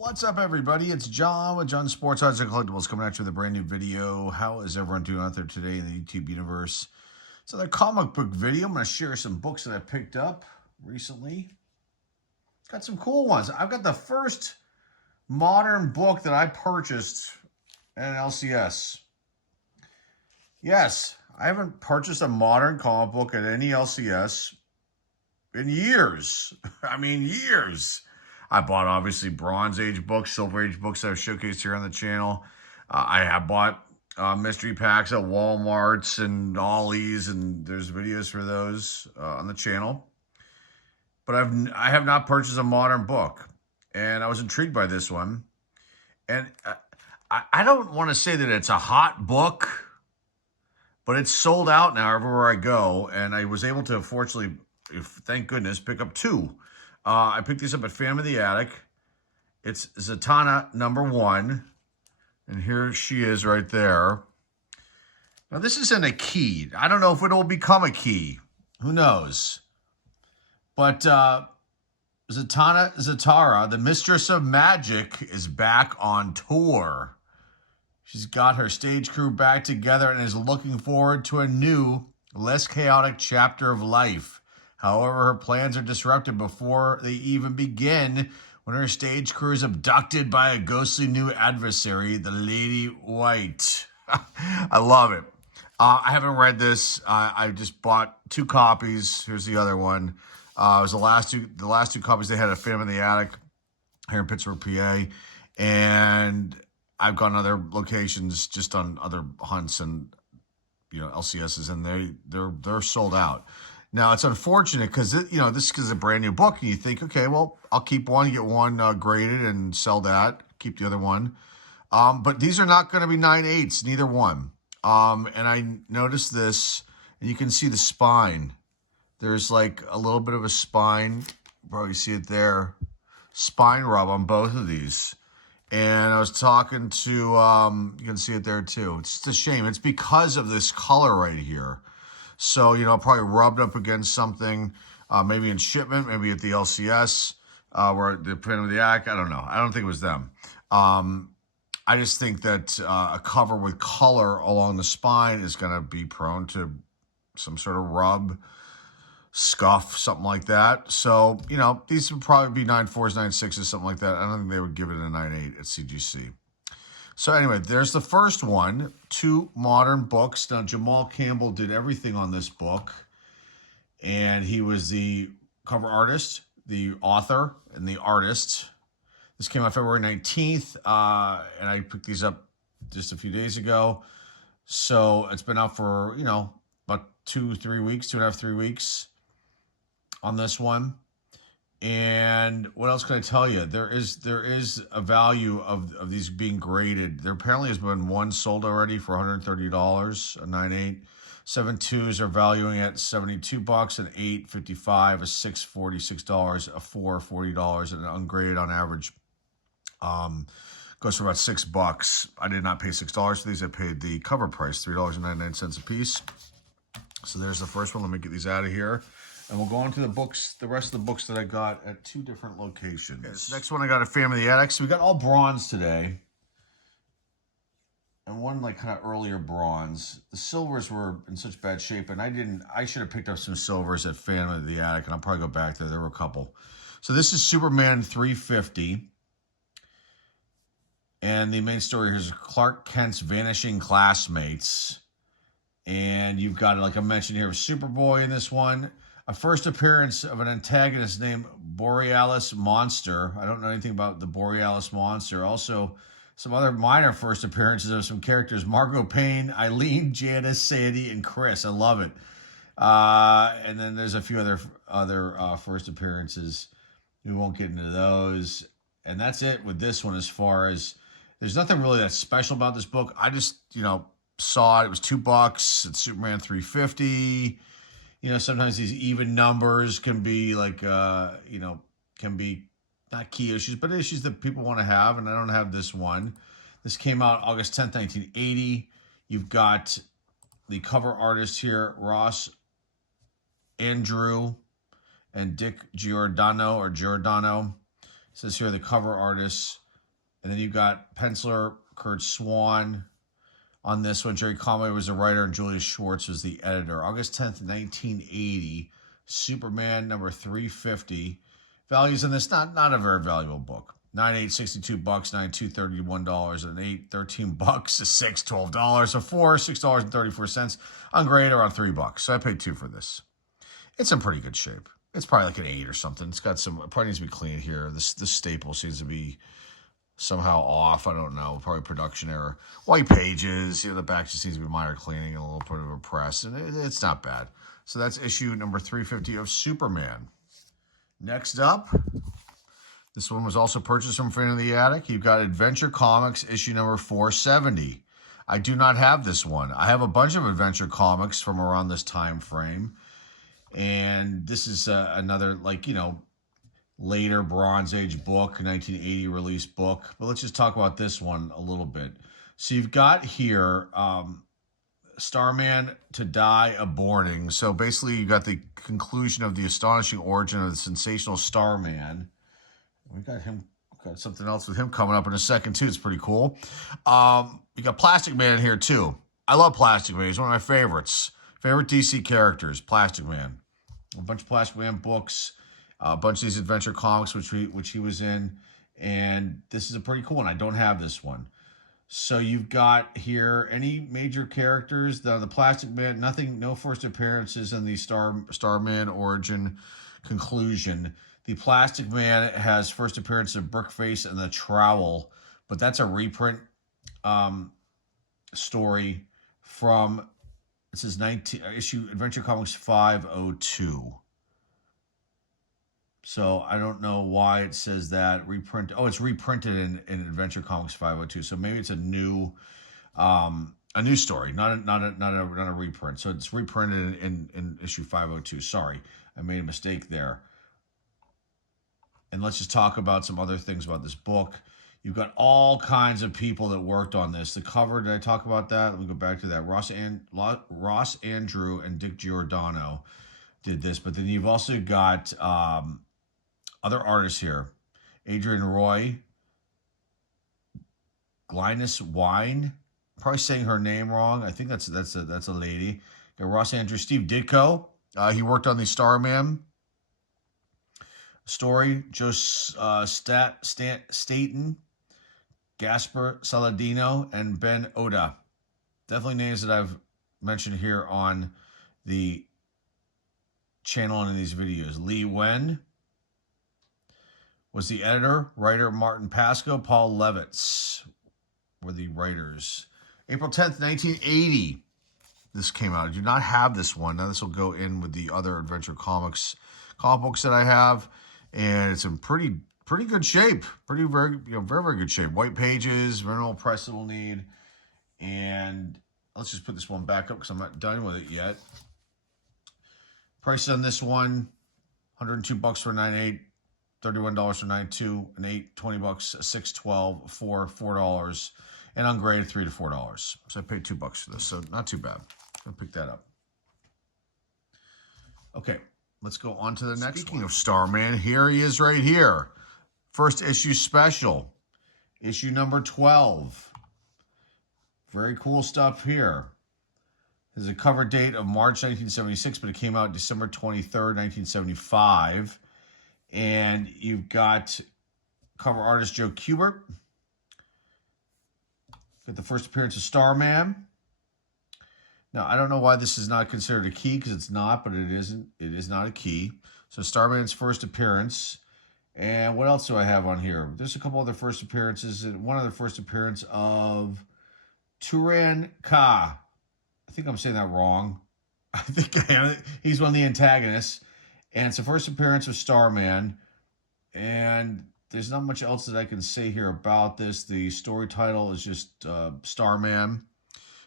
What's up, everybody? It's John with John Sports Odds and Collectibles coming at you with a brand new video. How is everyone doing out there today in the YouTube universe? So, the comic book video. I'm going to share some books that I picked up recently. Got some cool ones. I've got the first modern book that I purchased at LCS. Yes, I haven't purchased a modern comic book at any LCS in years. I mean, years. I bought, obviously, Bronze Age books, Silver Age books that I've showcased here on the channel. I have bought mystery packs at Walmart's and Ollie's, and there's videos for those on the channel. But I have not purchased a modern book, and I was intrigued by this one. And I don't want to say that it's a hot book, but it's sold out now everywhere I go, and I was able to, fortunately, thank goodness, pick up two. I picked these up at Phantom of the Attic. It's Zatanna #1. And here she is right there. Now, this isn't a key. I don't know if it will become a key. Who knows? But Zatara, the Mistress of Magic, is back on tour. She's got her stage crew back together and is looking forward to a new, less chaotic chapter of life. However, her plans are disrupted before they even begin when her stage crew is abducted by a ghostly new adversary, the Lady White. I love it. I haven't read this. I just bought 2 copies. Here's the other one. It was the last two copies they had at Phantom of the Attic here in Pittsburgh, PA. And I've gone other locations just on other hunts and LCSs, and they're sold out. Now, it's unfortunate because, this is a brand new book, and you think, okay, well, I'll keep one, get one graded and sell that, keep the other one. But these are not going to be 9/8, neither one. And I noticed this, and you can see the spine. There's like a little bit of a spine, probably see it there, spine rub on both of these. And I was talking to, you can see it there too. It's just a shame. It's because of this color right here. So, probably rubbed up against something, maybe in shipment, maybe at the LCS, where the Phantom of the Attic. I don't know. I don't think it was them. I just think that a cover with color along the spine is going to be prone to some sort of rub, scuff, something like that. So, these would probably be 9/4s, 9/6s, something like that. I don't think they would give it a 9/8 at CGC. So anyway, there's the first one, 2 modern books. Now, Jamal Campbell did everything on this book, and he was the cover artist, the author, and the artist. This came out February 19th, and I picked these up just a few days ago. So it's been out for, about 2-3 weeks, 2.5, 3 weeks on this one. And what else can I tell you? There is a value of these being graded. There apparently has been one sold already for $130, a 9/8. 7/2s are valuing at $72, an 8 $55, a 6 $46, a 4 $40, and an ungraded on average goes for about $6. I did not pay $6 for these. I paid the cover price, $3.99 a piece. So there's the first one. Let me get these out of here. And we'll go on to the rest of the books that I got at 2 different locations. Okay, this next one I got at Phantom of the Attic. So we got all bronze today. And one kind of earlier bronze. The silvers were in such bad shape, and I should have picked up some silvers at Phantom of the Attic, and I'll probably go back there. There were a couple. So this is Superman 350. And the main story here is Clark Kent's vanishing classmates. And you've got, like I mentioned here, Superboy in this one. A first appearance of an antagonist named Borealis Monster. I don't know anything about the Borealis Monster. Also, some other minor first appearances of some characters. Margot Payne, Eileen, Janice, Sandy, and Chris. I love it. And then there's a few other first appearances. We won't get into those. And that's it with this one as far as... There's nothing really that special about this book. I just, saw it. It was $2. It's Superman 350. Sometimes these even numbers can be can be not key issues, but issues that people want to have, and I don't have this one. This came out August 10th, 1980. You've got the cover artists here, Ross Andrew and Dick Giordano. It says here the cover artists. And then you've got penciler Kurt Swan on this one. Jerry Conway was the writer and Julius Schwartz was the editor. August 10th, 1980. Superman number 350. Values in this, not a very valuable book. $9.8, $62, $9.2, $31, and $8, $13, a $6, $12, a $4, $6.34. Ungraded around $3. So I paid $2 for this. It's in pretty good shape. It's probably like an 8 or something. It's got some, it probably needs to be cleaned here. This staple seems to be somehow off. I don't know. Probably production error. White pages. The back just needs to be minor cleaning and a little bit of a press. And it's not bad. So that's issue number 350 of Superman. Next up, this one was also purchased from Fan of the Attic. You've got Adventure Comics issue number 470. I do not have this one. I have a bunch of Adventure Comics from around this time frame. And this is another, later Bronze Age book, 1980 release book. But let's just talk about this one a little bit. So you've got here Starman to Die Aborting. So basically you got the conclusion of the astonishing origin of the sensational Starman. We got something else with him coming up in a second too. It's pretty cool. You got Plastic Man here too. I love Plastic Man. He's one of my favorites. Favorite DC characters, Plastic Man. A bunch of Plastic Man books, a bunch of these adventure comics which he was in, and this is a pretty cool one. I don't have this one. So you've got here any major characters. The Plastic Man, no first appearances in the Starman origin conclusion. The Plastic Man has first appearance of Brickface and the Trowel, but that's a reprint story from, it says issue Adventure Comics 502. So I don't know why it says that reprint. Oh, it's reprinted in Adventure Comics 502. So maybe it's a new story, not a reprint. So it's reprinted in issue 502. Sorry, I made a mistake there. And let's just talk about some other things about this book. You've got all kinds of people that worked on this. The cover, did I talk about that? Let me go back to that. Ross Andrew and Dick Giordano did this. But then you've also got other artists here. Adrian Roy, Glynis Wine. I'm probably saying her name wrong. I think that's a lady. Got Ross Andrew, Steve Ditko. He worked on the Starman story. Joe Staten, Gasper Saladino, and Ben Oda. Definitely names that I've mentioned here on the channel and in these videos. Lee Wen was the editor. Writer Martin Pascoe, Paul Levitz were the writers. April 10th, 1980. This came out. I do not have this one. Now this will go in with the other Adventure Comics comic books that I have. And it's in pretty good shape. Very, very good shape. White pages, minimal press it will need. And let's just put this one back up because I'm not done with it yet. Price on this one, $102 for 9.8, $31 for 9.2, an 8, $20, a 6, 12, 4, $4, and ungraded $3 to $4. So I paid $2 for this, so not too bad. I'll pick that up. Okay. Let's go on to the next one. Speaking of Starman, here he is right here. First issue special. Issue number 12. Very cool stuff here. There's a cover date of March 1976, but it came out December 23rd, 1975. And you've got cover artist Joe Kubert. Got the first appearance of Starman. Now, I don't know why this is not considered a key, because it's not, but it isn't. It is not a key. So Starman's first appearance. And what else do I have on here? There's a couple other first appearances. One other first appearance of Turan Ka. I think I'm saying that wrong. I think he's one of the antagonists. And it's the first appearance of Starman. And there's not much else that I can say here about this. The story title is just Starman.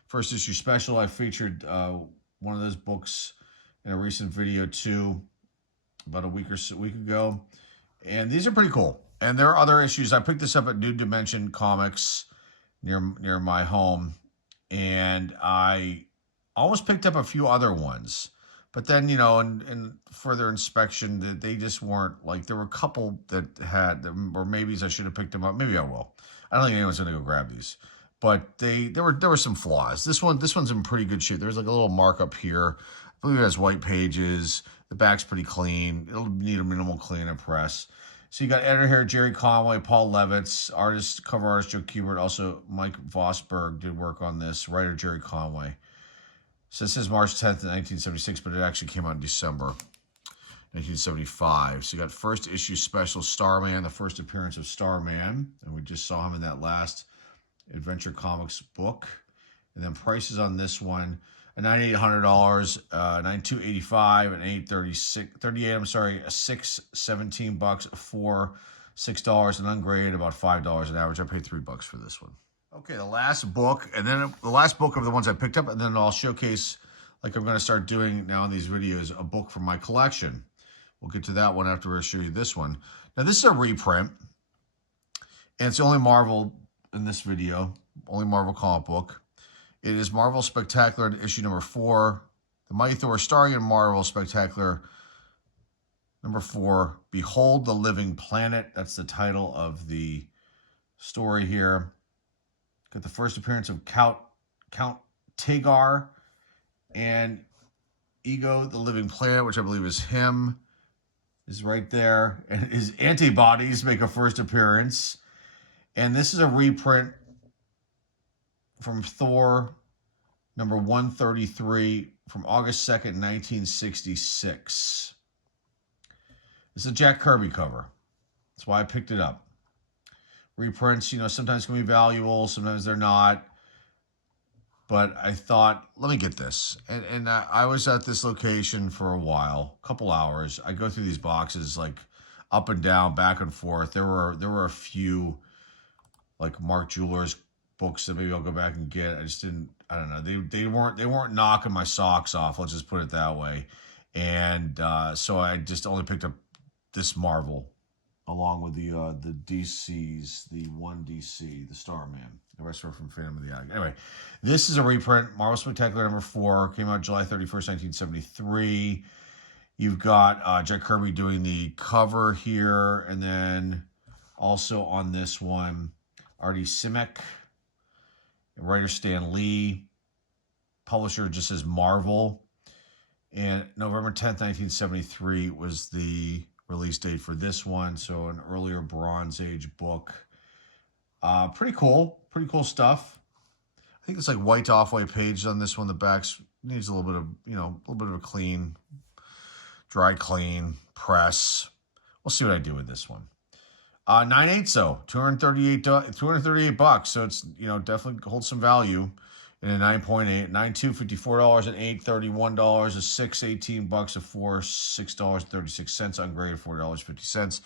First issue special. I featured one of those books in a recent video too, about a week ago. And these are pretty cool. And there are other issues. I picked this up at New Dimension Comics near my home. And I almost picked up a few other ones. But then, you know, in further inspection, they just weren't, like, there were a couple that had, or maybe I should have picked them up. Maybe I will. I don't think anyone's going to go grab these. But there were some flaws. This one's in pretty good shape. There's like a little markup here. I believe it has white pages. The back's pretty clean. It'll need a minimal clean and press. So you got editor here, Jerry Conway, Paul Levitz, cover artist Joe Kubert. Also, Mike Vosberg did work on this. Writer Jerry Conway. So it says March 10th, 1976, but it actually came out in December 1975. So you got first issue special Starman, the first appearance of Starman, and we just saw him in that last Adventure Comics book. And then prices on this one: a $9,800, $9,285, an $838. I'm sorry, a $617, a $4, $6, and ungraded about $5 an average. I paid $3 for this one. Okay, the last book, and then the last book of the ones I picked up, and then I'll showcase, like I'm going to start doing now in these videos, a book from my collection. We'll get to that one after I show you this one. Now, this is a reprint, and it's only Marvel in this video, only Marvel comic book. It is Marvel Spectacular issue number 4, The Mighty Thor starring in Marvel Spectacular number 4, Behold the Living Planet. That's the title of the story here. Got the first appearance of Count Tagar and Ego the Living Planet, which I believe is him, is right there. And his antibodies make a first appearance. And this is a reprint from Thor number 133 from August 2nd, 1966. It's a Jack Kirby cover. That's why I picked it up. Reprints, you know, sometimes can be valuable, sometimes they're not. But I thought, let me get this. And I was at this location for a while, a couple hours. I go through these boxes like up and down, back and forth. There were a few like Mark Jeweller's books that maybe I'll go back and get. I don't know. They weren't knocking my socks off. Let's just put it that way. And so I just only picked up this Marvel, along with the DCs, the one DC, the Starman. The rest were from Phantom of the Eye. Anyway, this is a reprint. Marvel Spectacular number 4 came out July 31st, 1973. You've got Jack Kirby doing the cover here, and then also on this one, Artie Simek, writer Stan Lee, publisher just says Marvel, and November 10th, 1973 was the release date for this one, so an earlier Bronze Age book. Pretty cool stuff. I think it's like white off-white pages on this one. The back needs a little bit of, you know, a little bit of a clean, dry clean, press. We'll see what I do with this one. 9/8, $238. So it's, you know, definitely holds some value in a 9.8. 9.2, $54, an $8, $31, a $6, $18, a $4, $6.36, ungraded, $4.50.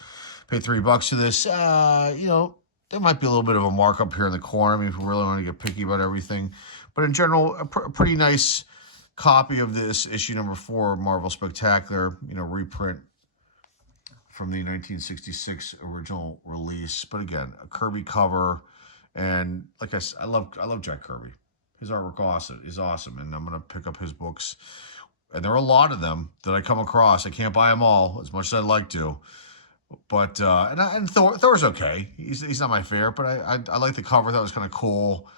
Paid $3 for this. You know, there might be a little bit of a markup here in the corner. I mean, if we really want to get picky about everything. But in general, a pretty nice copy of this issue number 4, Marvel Spectacular, you know, reprint from the 1966 original release. But again, a Kirby cover. And like I said, I love Jack Kirby. His artwork is awesome, and I'm going to pick up his books. And there are a lot of them that I come across. I can't buy them all as much as I'd like to. But, and Thor's okay. He's not my favorite, but I like the cover. That was kind of cool.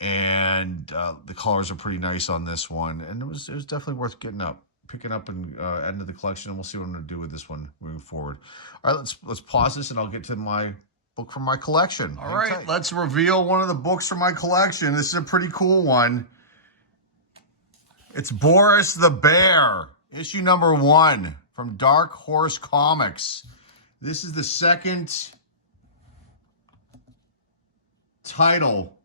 And the colors are pretty nice on this one. And it was definitely worth picking up and adding to the collection. And we'll see what I'm going to do with this one moving forward. All right, let's pause this, and I'll get to my book from my collection. All right, let's reveal one of the books from my collection. This is a pretty cool one. It's Boris the Bear, issue number 1 from Dark Horse Comics. This is the second title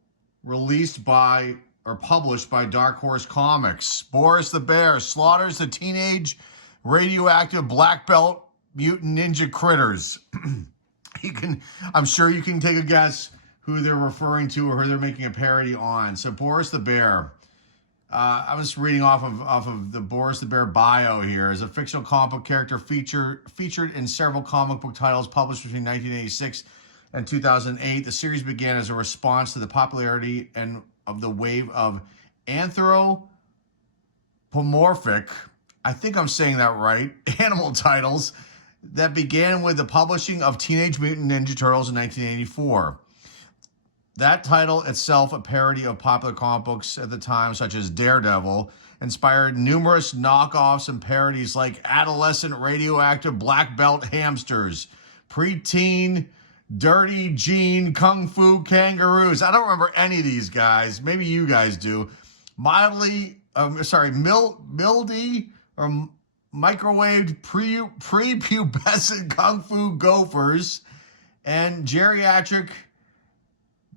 released by or published by Dark Horse Comics. Boris the Bear slaughters the teenage radioactive black belt mutant ninja critters. I'm sure you can take a guess who they're referring to or who they're making a parody on. So Boris the Bear. I was reading off of the Boris the Bear bio here. Is a fictional comic book character featured in several comic book titles published between 1986 and 2008. The series began as a response to the popularity of the wave of anthropomorphic I think I'm saying that right, animal titles that began with the publishing of Teenage Mutant Ninja Turtles in 1984. That title itself, a parody of popular comic books at the time, such as Daredevil, inspired numerous knockoffs and parodies like Adolescent Radioactive Black Belt Hamsters, Preteen Dirty Jean Kung Fu Kangaroos. I don't remember any of these guys. Maybe you guys do. Mildy or microwaved prepubescent Kung Fu Gophers and geriatric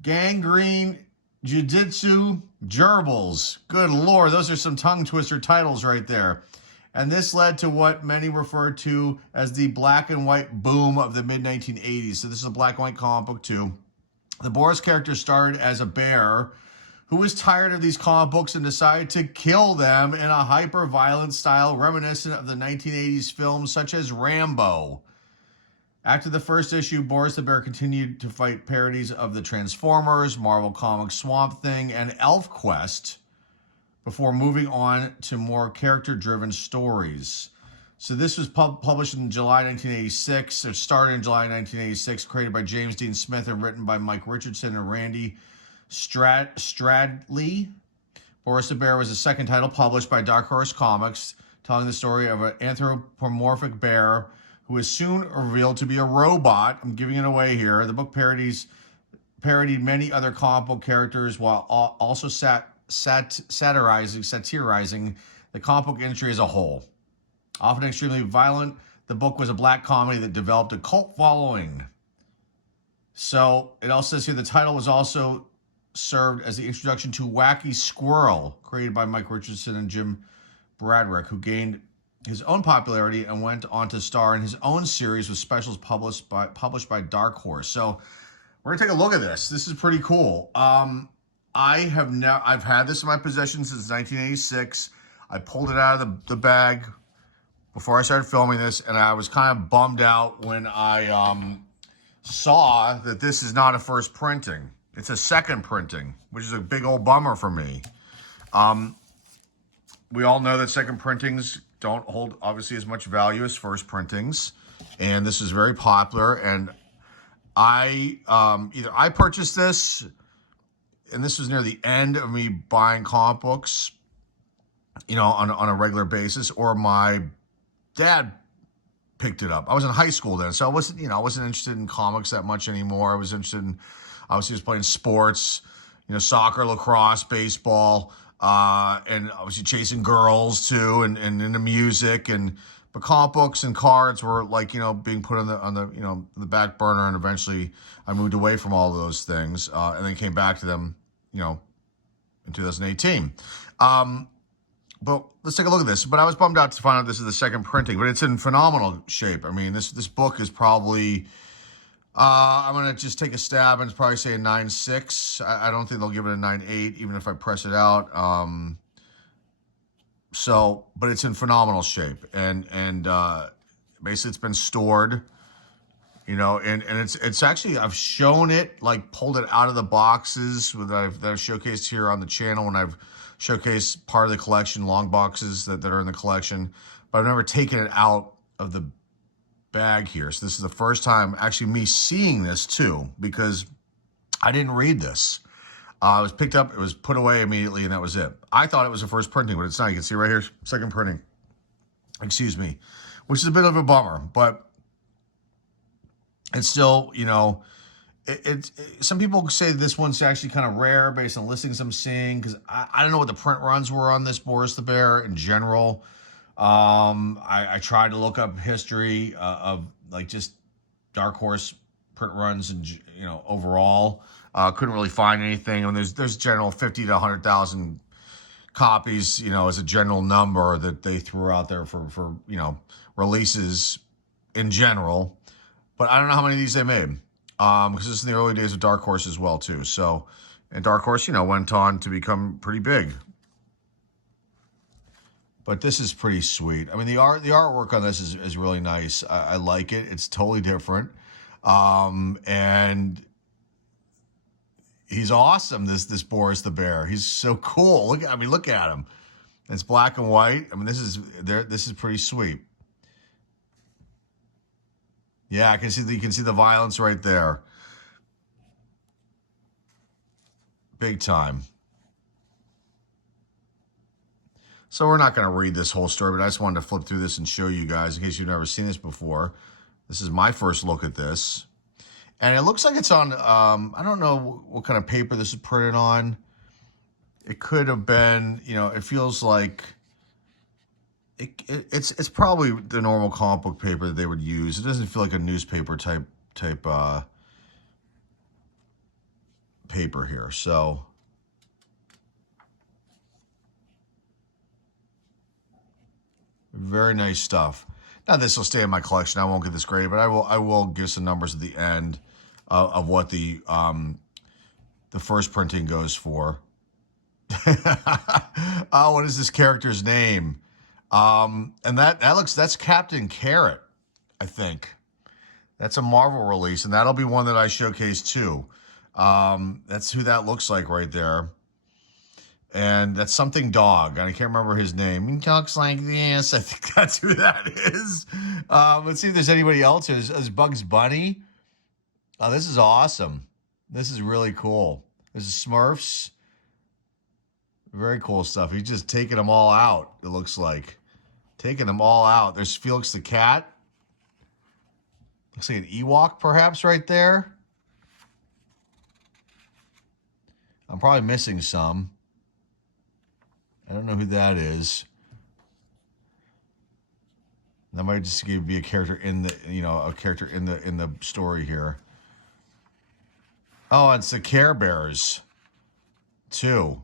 gangrene jiu-jitsu gerbils. Good Lord, those are some tongue twister titles right there. And this led to what many refer to as the black and white boom of the mid-1980s. So this is a black and white comic book too. The Boris character started as a bear who was tired of these comic books and decided to kill them in a hyper-violent style reminiscent of the 1980s films such as Rambo. After the first issue, Boris the Bear continued to fight parodies of the Transformers, Marvel Comics Swamp Thing, and ElfQuest before moving on to more character-driven stories. So this was published in July 1986. It started in July 1986, created by James Dean Smith and written by Mike Richardson and Randy Stradley. Boris the Bear was the second title published by Dark Horse Comics, telling the story of an anthropomorphic bear who is soon revealed to be a robot. I'm giving it away here. The book parodied many other comic book characters while also satirizing the comic book industry as a whole. Often extremely violent, the book was a black comedy that developed a cult following. So it also says here the title was also served as the introduction to Wacky Squirrel, created by Mike Richardson and Jim Bradrick, who gained his own popularity and went on to star in his own series with specials published by Dark Horse. So we're gonna take a look at this. This is pretty cool. I've had this in my possession since 1986. I pulled it out of the bag before I started filming this, and I was kind of bummed out when I saw that this is not a first printing. It's a second printing, which is a big old bummer for me. We all know that second printings don't hold obviously as much value as first printings, and this is very popular. And I purchased this, and this was near the end of me buying comic books, on a regular basis, or my dad picked it up. I was in high school then, so I wasn't interested in comics that much anymore. I was interested in, obviously, I was playing sports, soccer, lacrosse, baseball, and obviously chasing girls too, and into music, but comic books and cards were being put on the back burner, and eventually I moved away from all of those things, and then came back to them, in 2018. But let's take a look at this. But I was bummed out to find out this is the second printing, but it's in phenomenal shape. I mean, this book is probably, I'm going to just take a stab and probably say a 9.6. I don't think they'll give it a 9.8, even if I press it out. But it's in phenomenal shape. And basically it's been stored, and it's actually, I've shown it, pulled it out of the boxes that I've showcased here on the channel, when I've showcased part of the collection, long boxes that are in the collection, but I've never taken it out of the bag here. So this is the first time actually me seeing this too, because I didn't read this. It was picked up, it was put away immediately, and that was it. I thought it was the first printing, but it's not. You can see right here, second printing. Excuse me, which is a bit of a bummer, but it's still, some people say this one's actually kind of rare based on listings I'm seeing, because I don't know what the print runs were on this Boris the Bear in general. I tried to look up history of just Dark Horse print runs and overall. Couldn't really find anything. I mean, there's general 50 to 100,000 copies, as a general number that they threw out there for releases in general. But I don't know how many of these they made. Because this is in the early days of Dark Horse as well too. So, and Dark Horse, went on to become pretty big. But this is pretty sweet. I mean, the artwork on this is really nice. I like it. It's totally different. And he's awesome, this Boris the Bear. He's so cool. Look at him. It's black and white. I mean, this is pretty sweet. Yeah, you can see the violence right there. Big time. So we're not going to read this whole story, but I just wanted to flip through this and show you guys in case you've never seen this before. This is my first look at this. And it looks like it's on, I don't know what kind of paper this is printed on. It could have been, it feels like it's probably the normal comic book paper that they would use. It doesn't feel like a newspaper type paper here. So very nice stuff. Now this will stay in my collection. I won't get this graded, but I will give some numbers at the end of what the first printing goes for. Oh, what is this character's name? And that's Captain Carrot, I think. That's a Marvel release, and that'll be one that I showcase too. That's who that looks like right there. And that's something dog. And I can't remember his name. He talks like this. I think that's who that is. Let's see if there's anybody else. Is Bugs Bunny? Oh, this is awesome. This is really cool. This is Smurfs. Very cool stuff. He's just taking them all out, it looks like. Taking them all out. There's Felix the cat. Looks like an Ewok, perhaps, right there. I'm probably missing some. I don't know who that is. That might just be a character in the, in the story here. Oh, it's the Care Bears, too.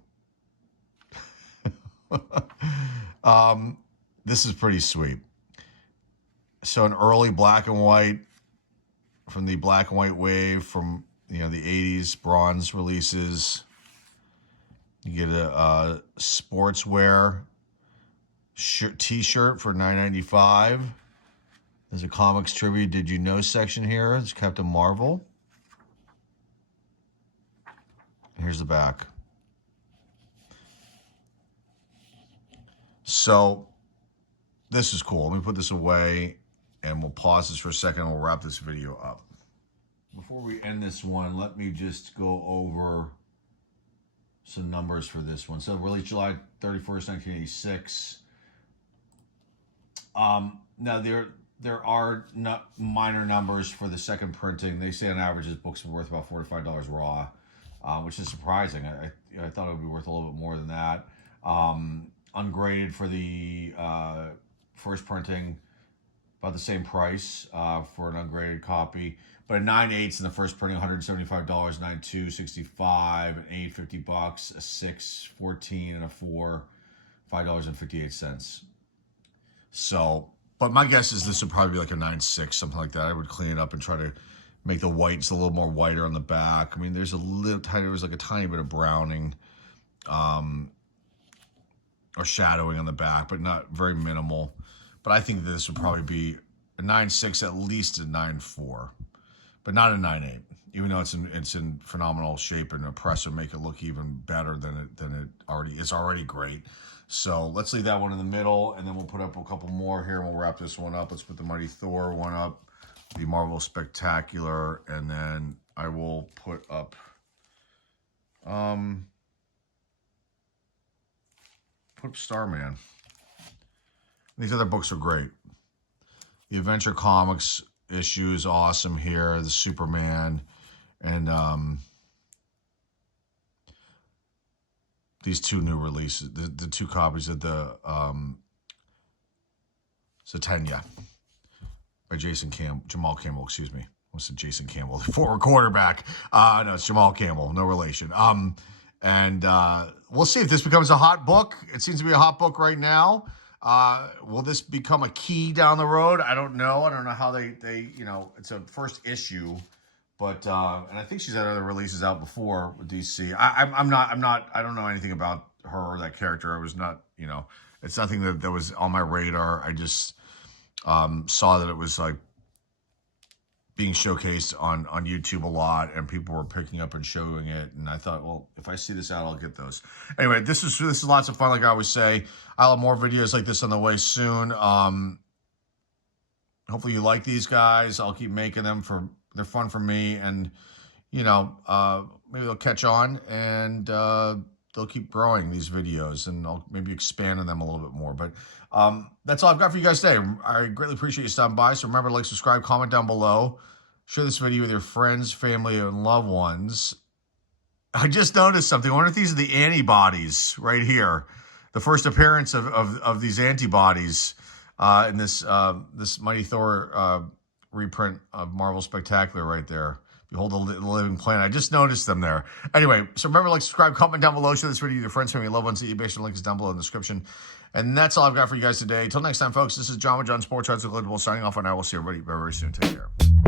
This is pretty sweet. So an early black and white from the black and white wave from the 80s bronze releases. You get a sportswear t-shirt for $9.95. There's a comics tribute Did You Know section here. It's Captain Marvel. Here's the back. So this is cool. Let me put this away and we'll pause this for a second and we'll wrap this video up. Before we end this one, let me just go over some numbers for this one. So released July 31st, 1986. Now there are minor numbers for the second printing. They say on average this book's worth about $4 to $5 raw, which is surprising. I thought it would be worth a little bit more than that. Ungraded for the first printing, about the same price for an ungraded copy. But a 9/8 in the first printing, $175, 9/2, $65, an 8, $50, a 6, $14, and a 4, $5.58. So, but my guess is this would probably be like a 9/6, something like that. I would clean it up and try to make the whites a little more whiter on the back. I mean, there's a tiny bit of browning, or shadowing on the back, but not very minimal. But I think this would probably be a 9/6, at least a 9/4, but not a 9/8. Even though it's in phenomenal shape, and a press would make it look even better than it already is. Already great. So let's leave that one in the middle, and then we'll put up a couple more here, and we'll wrap this one up. Let's put the Mighty Thor one up, the Marvel Spectacular, and then I will put up Starman. These other books are great. The Adventure Comics issue is awesome here. The Superman, and these two new releases, the two copies of the Satania by Jamal Campbell, excuse me. What's it, Jason Campbell, the former quarterback? No, it's Jamal Campbell, no relation. And we'll see if this becomes a hot book. It seems to be a hot book right now. Will this become a key down the road? I don't know. I don't know how they it's a first issue, but and I think she's had other releases out before with DC. I don't know anything about her or that character. I was not, it's nothing that was on my radar. I just saw that it was like being showcased on YouTube a lot, and people were picking up and showing it. And I thought, well, if I see this out, I'll get those. Anyway, this is lots of fun. Like I always say, I'll have more videos like this on the way soon. Hopefully you like these guys. I'll keep making them. They're fun for me, and you know, maybe they'll catch on, and they'll keep growing these videos, and I'll maybe expand on them a little bit more. But that's all I've got for you guys today. I greatly appreciate you stopping by. So remember to like, subscribe, comment down below. Share this video with your friends, family, and loved ones. I just noticed something. I wonder if these are the antibodies right here. The first appearance of these antibodies in this Mighty Thor reprint of Marvel Spectacular right there. Behold the living planet. I just noticed them there. Anyway, so remember to like, subscribe, comment down below. Share this video with your friends, family, loved ones. The eBay link is down below in the description. And that's all I've got for you guys today. Until next time, folks, this is John with John Sports Cards Collectibles signing off, and I will see everybody very, very soon. Take care.